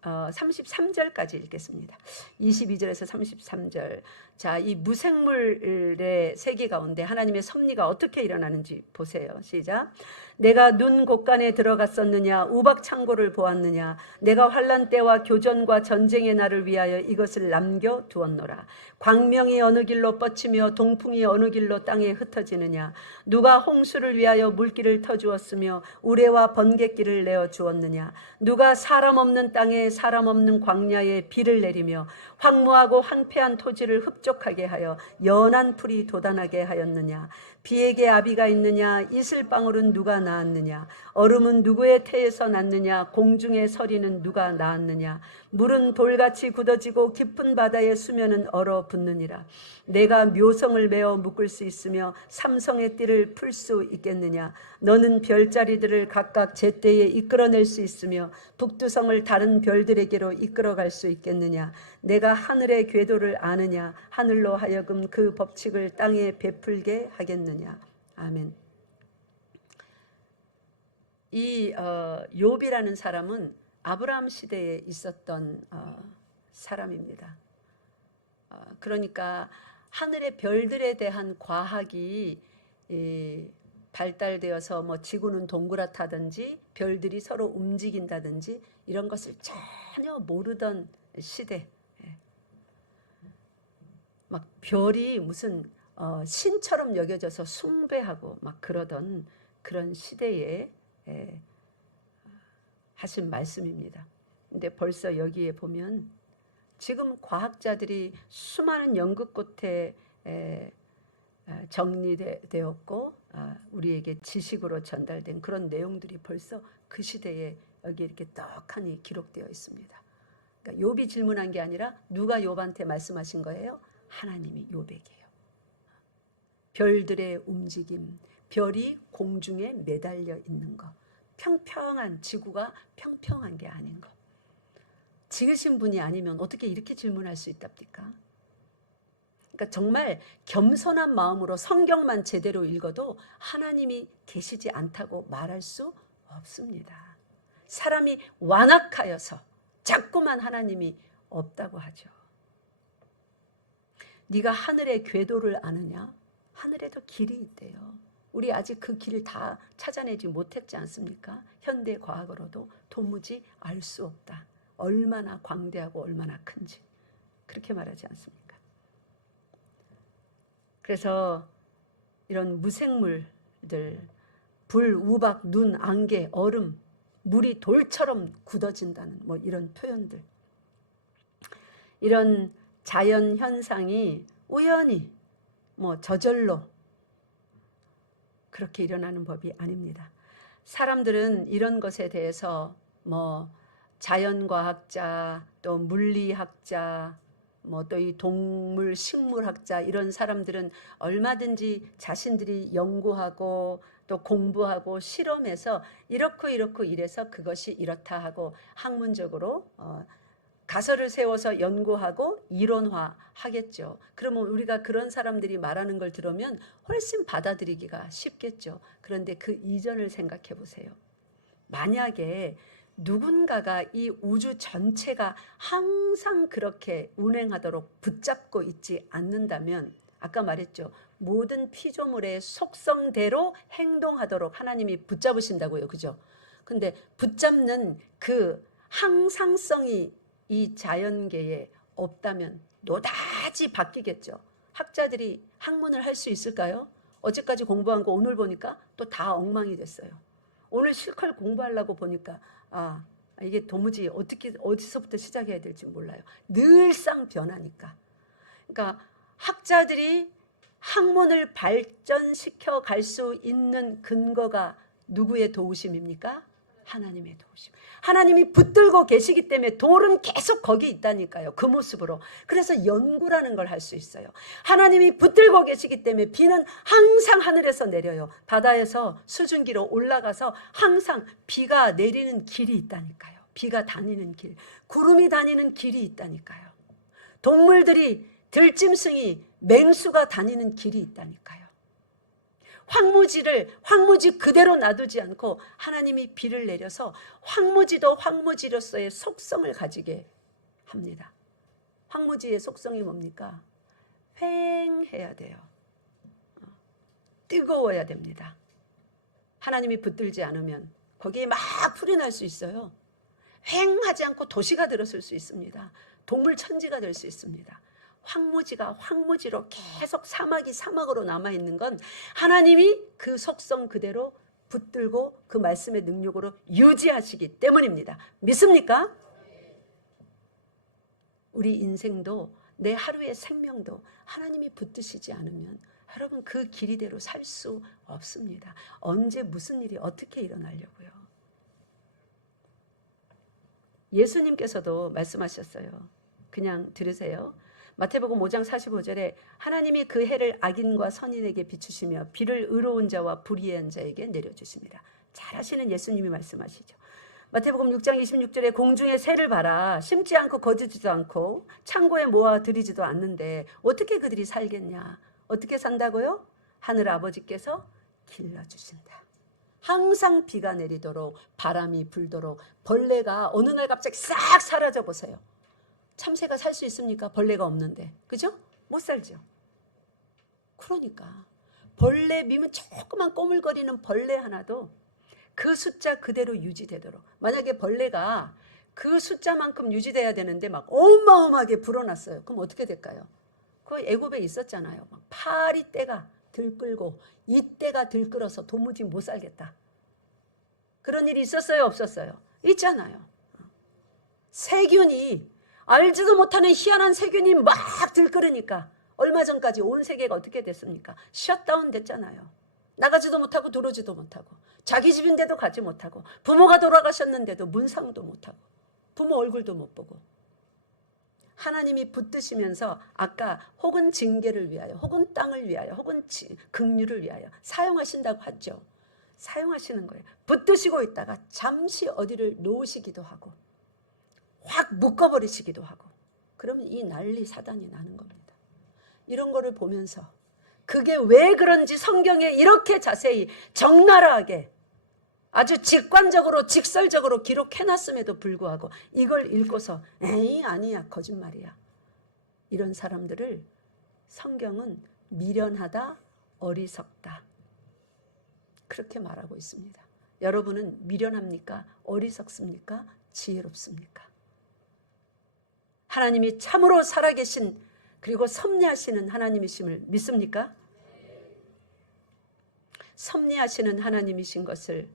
33절까지 읽겠습니다. 22절에서 33절. 자, 이 무생물의 세계 가운데 하나님의 섭리가 어떻게 일어나는지 보세요. 시작. 내가 눈 곳간에 들어갔었느냐, 우박 창고를 보았느냐. 내가 환난 때와 교전과 전쟁의 날을 위하여 이것을 남겨 두었노라. 광명이 어느 길로 뻗치며 동풍이 어느 길로 땅에 흩어지느냐. 누가 홍수를 위하여 물길을 터주었으며 우레와 번갯길을 내어 주었느냐. 누가 사람 없는 땅에 땅에 사람 없는 광야에 비를 내리며 황무하고 황폐한 토지를 흡족하게 하여 연한 풀이 돋아나게 하였느냐? 비에게 아비가 있느냐? 이슬방울은 누가 낳았느냐? 얼음은 누구의 태에서 났느냐? 공중의 서리는 누가 낳았느냐? 물은 돌같이 굳어지고 깊은 바다의 수면은 얼어붙느니라. 내가 묘성을 메어 묶을 수 있으며 삼성의 띠를 풀 수 있겠느냐? 너는 별자리들을 각각 제때에 이끌어낼 수 있으며 북두성을 다른 별들에게로 이끌어갈 수 있겠느냐? 내가 하늘의 궤도를 아느냐? 하늘로 하여금 그 법칙을 땅에 베풀게 하겠느냐? 아멘. 이 욥이라는 사람은 아브라함 시대에 있었던 사람입니다. 그러니까 하늘의 별들에 대한 과학이 발달되어서 뭐 지구는 동그랗다든지 별들이 서로 움직인다든지 이런 것을 전혀 모르던 시대. 막 별이 무슨 신처럼 여겨져서 숭배하고 막 그러던 그런 시대에 하신 말씀입니다. 근데 벌써 여기에 보면 지금 과학자들이 수많은 연구 끝에 정리되었고 우리에게 지식으로 전달된 그런 내용들이 벌써 그 시대에 여기 이렇게 떡하니 기록되어 있습니다. 그러니까 욥이 질문한 게 아니라 누가 욥한테 말씀하신 거예요? 하나님이 욥에게요. 별들의 움직임, 별이 공중에 매달려 있는 것, 평평한 지구가 평평한 게 아닌 것. 지으신 분이 아니면 어떻게 이렇게 질문할 수 있답니까? 그러니까 정말 겸손한 마음으로 성경만 제대로 읽어도 하나님이 계시지 않다고 말할 수 없습니다. 사람이 완악하여서 자꾸만 하나님이 없다고 하죠. 네가 하늘의 궤도를 아느냐? 하늘에도 길이 있대요. 우리 아직 그 길을 다 찾아내지 못했지 않습니까? 현대 과학으로도 도무지 알 수 없다. 얼마나 광대하고 얼마나 큰지 그렇게 말하지 않습니까? 그래서 이런 무생물들, 불, 우박, 눈, 안개, 얼음, 물이 돌처럼 굳어진다는 뭐 이런 표현들, 이런 자연 현상이 우연히 뭐 저절로 그렇게 일어나는 법이 아닙니다. 사람들은 이런 것에 대해서 뭐 자연과학자, 또 물리학자, 뭐 또 이 동물 식물학자 이런 사람들은 얼마든지 자신들이 연구하고 또 공부하고 실험해서 이렇고 이래서 그것이 이렇다 하고 학문적으로 가설을 세워서 연구하고 이론화하겠죠. 그러면 우리가 그런 사람들이 말하는 걸 들으면 훨씬 받아들이기가 쉽겠죠. 그런데 그 이전을 생각해 보세요. 만약에 누군가가 이 우주 전체가 항상 그렇게 운행하도록 붙잡고 있지 않는다면, 아까 말했죠. 모든 피조물의 속성대로 행동하도록 하나님이 붙잡으신다고요. 그죠? 근데 붙잡는 그 항상성이 이 자연계에 없다면 노다지 바뀌겠죠. 학자들이 학문을 할 수 있을까요? 어제까지 공부한 거 오늘 보니까 또 다 엉망이 됐어요. 오늘 실컷 공부하려고 보니까 이게 도무지 어디서부터 시작해야 될지 몰라요. 늘상 변하니까. 그러니까 학자들이 학문을 발전시켜 갈 수 있는 근거가 누구의 도우심입니까? 하나님의 도우심. 하나님이 붙들고 계시기 때문에 돌은 계속 거기 있다니까요. 그 모습으로. 그래서 연구라는 걸 할 수 있어요. 하나님이 붙들고 계시기 때문에 비는 항상 하늘에서 내려요. 바다에서 수증기로 올라가서 항상 비가 내리는 길이 있다니까요. 비가 다니는 길, 구름이 다니는 길이 있다니까요. 동물들이, 들짐승이, 맹수가 다니는 길이 있다니까요. 황무지 그대로 놔두지 않고 하나님이 비를 내려서 황무지도 황무지로서의 속성을 가지게 합니다. 황무지의 속성이 뭡니까? 휑해야 돼요. 뜨거워야 됩니다. 하나님이 붙들지 않으면 거기에 막 풀이 날 수 있어요. 휑하지 않고 도시가 들었을 수 있습니다. 동물 천지가 될 수 있습니다. 황무지가 황무지로 계속 사막이 사막으로 남아있는 건 하나님이 그 속성 그대로 붙들고 그 말씀의 능력으로 유지하시기 때문입니다. 믿습니까? 우리 인생도 내 하루의 생명도 하나님이 붙드시지 않으면 여러분 그 길이대로 살 수 없습니다. 언제 무슨 일이 어떻게 일어나려고요. 예수님께서도 말씀하셨어요. 그냥 들으세요. 마태복음 5장 45절에 하나님이 그 해를 악인과 선인에게 비추시며 비를 의로운 자와 불의한 자에게 내려주십니다. 잘 아시는 예수님이 말씀하시죠. 마태복음 6장 26절에 공중의 새를 봐라. 심지 않고 거두지도 않고 창고에 모아 들이지도 않는데 어떻게 그들이 살겠냐. 어떻게 산다고요? 하늘 아버지께서 길러주신다. 항상 비가 내리도록 바람이 불도록 벌레가 어느 날 갑자기 싹 사라져 보세요. 참새가 살 수 있습니까? 벌레가 없는데. 그죠? 못 살죠. 그러니까 벌레 미면 조그만 꼬물거리는 벌레 하나도 그 숫자 그대로 유지되도록, 만약에 벌레가 그 숫자만큼 유지돼야 되는데 막 어마어마하게 불어났어요. 그럼 어떻게 될까요? 그 애굽에 있었잖아요. 막 파리떼가 들끓고 이떼가 들끓어서 도무지 못 살겠다. 그런 일이 있었어요? 없었어요? 있잖아요. 세균이, 알지도 못하는 희한한 세균이 막 들끓으니까 얼마 전까지 온 세계가 어떻게 됐습니까? 셧다운 됐잖아요. 나가지도 못하고 들어오지도 못하고 자기 집인데도 가지 못하고 부모가 돌아가셨는데도 문상도 못하고 부모 얼굴도 못 보고 하나님이 붙드시면서 아까 혹은 징계를 위하여 혹은 땅을 위하여 혹은 긍휼을 위하여 사용하신다고 하죠. 사용하시는 거예요. 붙드시고 있다가 잠시 어디를 놓으시기도 하고 확 묶어버리시기도 하고 그러면 이 난리 사단이 나는 겁니다. 이런 거를 보면서 그게 왜 그런지 성경에 이렇게 자세히 적나라하게 아주 직관적으로 직설적으로 기록해놨음에도 불구하고 이걸 읽고서 에이 아니야 거짓말이야 이런 사람들을 성경은 미련하다 어리석다 그렇게 말하고 있습니다. 여러분은 미련합니까? 어리석습니까? 지혜롭습니까? 하나님이 참으로 살아계신 그리고 섭리하시는 하나님이심을 믿습니까? 섭리하시는 하나님이신 것을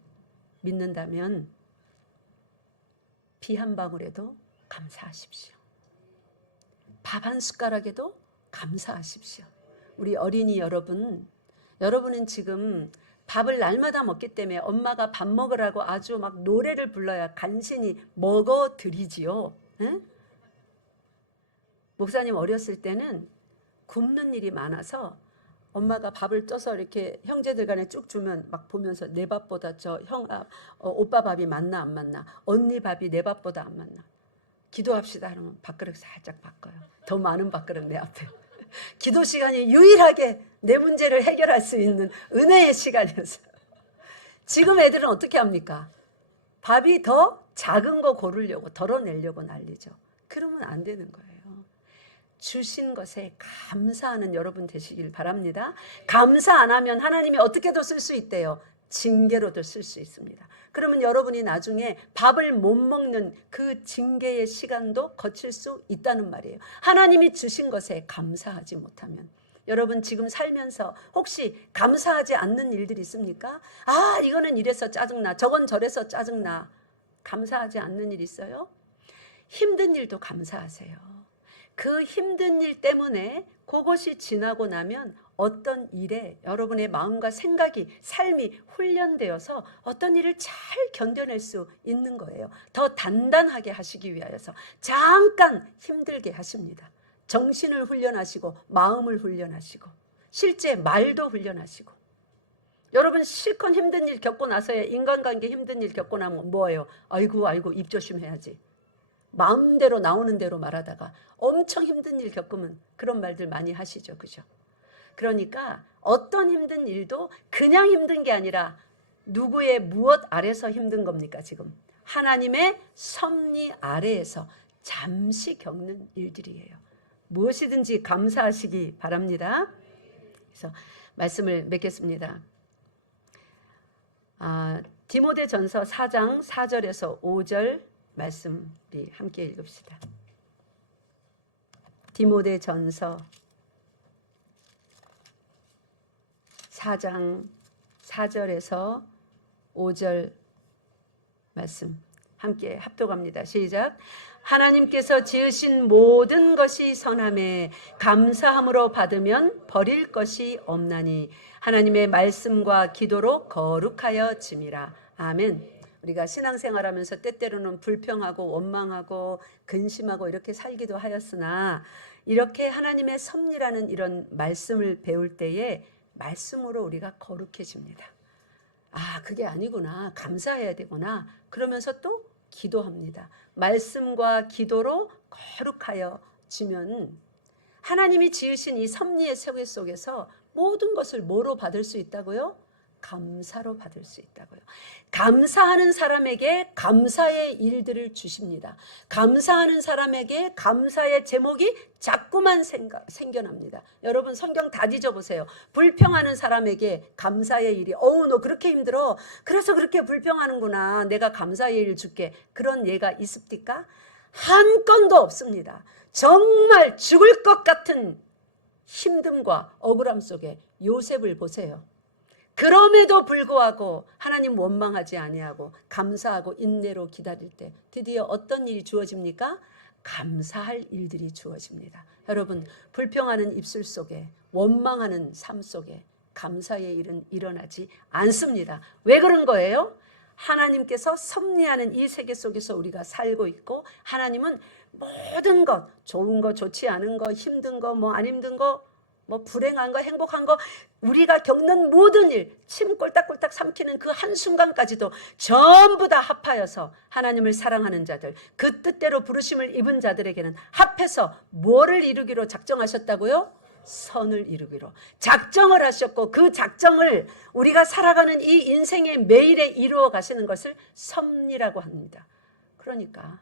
믿는다면 비 한 방울에도 감사하십시오. 밥 한 숟가락에도 감사하십시오. 우리 어린이 여러분은 지금 밥을 날마다 먹기 때문에 엄마가 밥 먹으라고 아주 막 노래를 불러야 간신히 먹어드리지요. 응? 목사님 어렸을 때는 굶는 일이 많아서 엄마가 밥을 쪄서 이렇게 형제들 간에 쭉 주면 막 보면서 내 밥보다 오빠 밥이 맞나 안 맞나, 언니 밥이 내 밥보다 안 맞나. 기도합시다 하면 밥그릇 살짝 바꿔요. 더 많은 밥그릇 내 앞에. 기도 시간이 유일하게 내 문제를 해결할 수 있는 은혜의 시간이었어요. 지금 애들은 어떻게 합니까? 밥이 더 작은 거 고르려고 덜어내려고 난리죠. 그러면 안 되는 거예요. 주신 것에 감사하는 여러분 되시길 바랍니다. 감사 안 하면 하나님이 어떻게도 쓸 수 있대요. 징계로도 쓸 수 있습니다. 그러면 여러분이 나중에 밥을 못 먹는 그 징계의 시간도 거칠 수 있다는 말이에요. 하나님이 주신 것에 감사하지 못하면 여러분 지금 살면서 혹시 감사하지 않는 일들이 있습니까? 아 이거는 이래서 짜증나 저건 저래서 짜증나 감사하지 않는 일 있어요? 힘든 일도 감사하세요. 그 힘든 일 때문에 그것이 지나고 나면 어떤 일에 여러분의 마음과 생각이 삶이 훈련되어서 어떤 일을 잘 견뎌낼 수 있는 거예요. 더 단단하게 하시기 위하여서 잠깐 힘들게 하십니다. 정신을 훈련하시고 마음을 훈련하시고 실제 말도 훈련하시고 여러분 실컷 힘든 일 겪고 나서야 인간관계 힘든 일 겪고 나면 뭐예요? 아이고 입 조심해야지. 마음대로 나오는 대로 말하다가 엄청 힘든 일 겪으면 그런 말들 많이 하시죠. 그죠? 그러니까 어떤 힘든 일도 그냥 힘든 게 아니라 누구의 무엇 아래서 힘든 겁니까? 지금 하나님의 섭리 아래에서 잠시 겪는 일들이에요. 무엇이든지 감사하시기 바랍니다. 그래서 말씀을 맺겠습니다. 디모데전서 4장 4절에서 5절 말씀 우리 함께 읽읍시다. 디모데전서 4장 4절에서 5절 말씀 함께 합독합니다. 시작. 하나님께서 지으신 모든 것이 선함에 감사함으로 받으면 버릴 것이 없나니 하나님의 말씀과 기도로 거룩하여 짐이라. 아멘. 우리가 신앙생활하면서 때때로는 불평하고 원망하고 근심하고 이렇게 살기도 하였으나 이렇게 하나님의 섭리라는 이런 말씀을 배울 때에 말씀으로 우리가 거룩해집니다. 아, 그게 아니구나. 감사해야 되구나. 그러면서 또 기도합니다. 말씀과 기도로 거룩하여 지면 하나님이 지으신 이 섭리의 세계 속에서 모든 것을 뭐로 받을 수 있다고요? 감사로 받을 수 있다고요. 감사하는 사람에게 감사의 일들을 주십니다. 감사하는 사람에게 감사의 제목이 자꾸만 생겨납니다. 여러분 성경 다 뒤져보세요. 불평하는 사람에게 감사의 일이 어우 너 그렇게 힘들어. 그래서 그렇게 불평하는구나. 내가 감사의 일 줄게. 그런 예가 있습니까? 한 건도 없습니다. 정말 죽을 것 같은 힘듦과 억울함 속에 요셉을 보세요. 그럼에도 불구하고 하나님 원망하지 아니하고 감사하고 인내로 기다릴 때 드디어 어떤 일이 주어집니까? 감사할 일들이 주어집니다. 여러분 불평하는 입술 속에 원망하는 삶 속에 감사의 일은 일어나지 않습니다. 왜 그런 거예요? 하나님께서 섭리하는 이 세계 속에서 우리가 살고 있고 하나님은 모든 것 좋은 거 좋지 않은 거 힘든 거 뭐 안 힘든 거 뭐 불행한 거 행복한 거 우리가 겪는 모든 일 침 꼴딱꼴딱 삼키는 그 한순간까지도 전부 다 합하여서 하나님을 사랑하는 자들 그 뜻대로 부르심을 입은 자들에게는 합해서 뭐를 이루기로 작정하셨다고요? 선을 이루기로 작정을 하셨고 그 작정을 우리가 살아가는 이 인생의 매일에 이루어 가시는 것을 섭리라고 합니다. 그러니까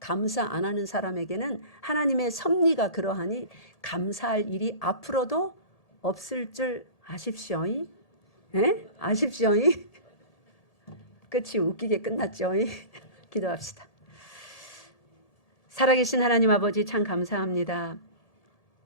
감사 안 하는 사람에게는 하나님의 섭리가 그러하니 감사할 일이 앞으로도 없을 줄 아십시오. 예? 아십시오. 끝이 웃기게 끝났죠. 기도합시다. 살아계신 하나님 아버지 참 감사합니다.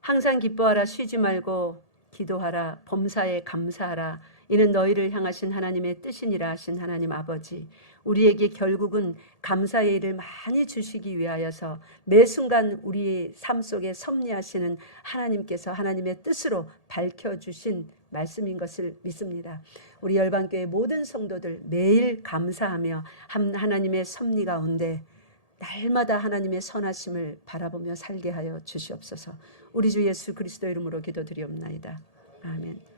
항상 기뻐하라 쉬지 말고 기도하라 범사에 감사하라 이는 너희를 향하신 하나님의 뜻이니라 하신 하나님 아버지 우리에게 결국은 감사의 일을 많이 주시기 위하여서 매 순간 우리의 삶 속에 섭리하시는 하나님께서 하나님의 뜻으로 밝혀주신 말씀인 것을 믿습니다. 우리 열방교회 모든 성도들 매일 감사하며 하나님의 섭리 가운데 날마다 하나님의 선하심을 바라보며 살게 하여 주시옵소서. 우리 주 예수 그리스도 이름으로 기도드리옵나이다. 아멘.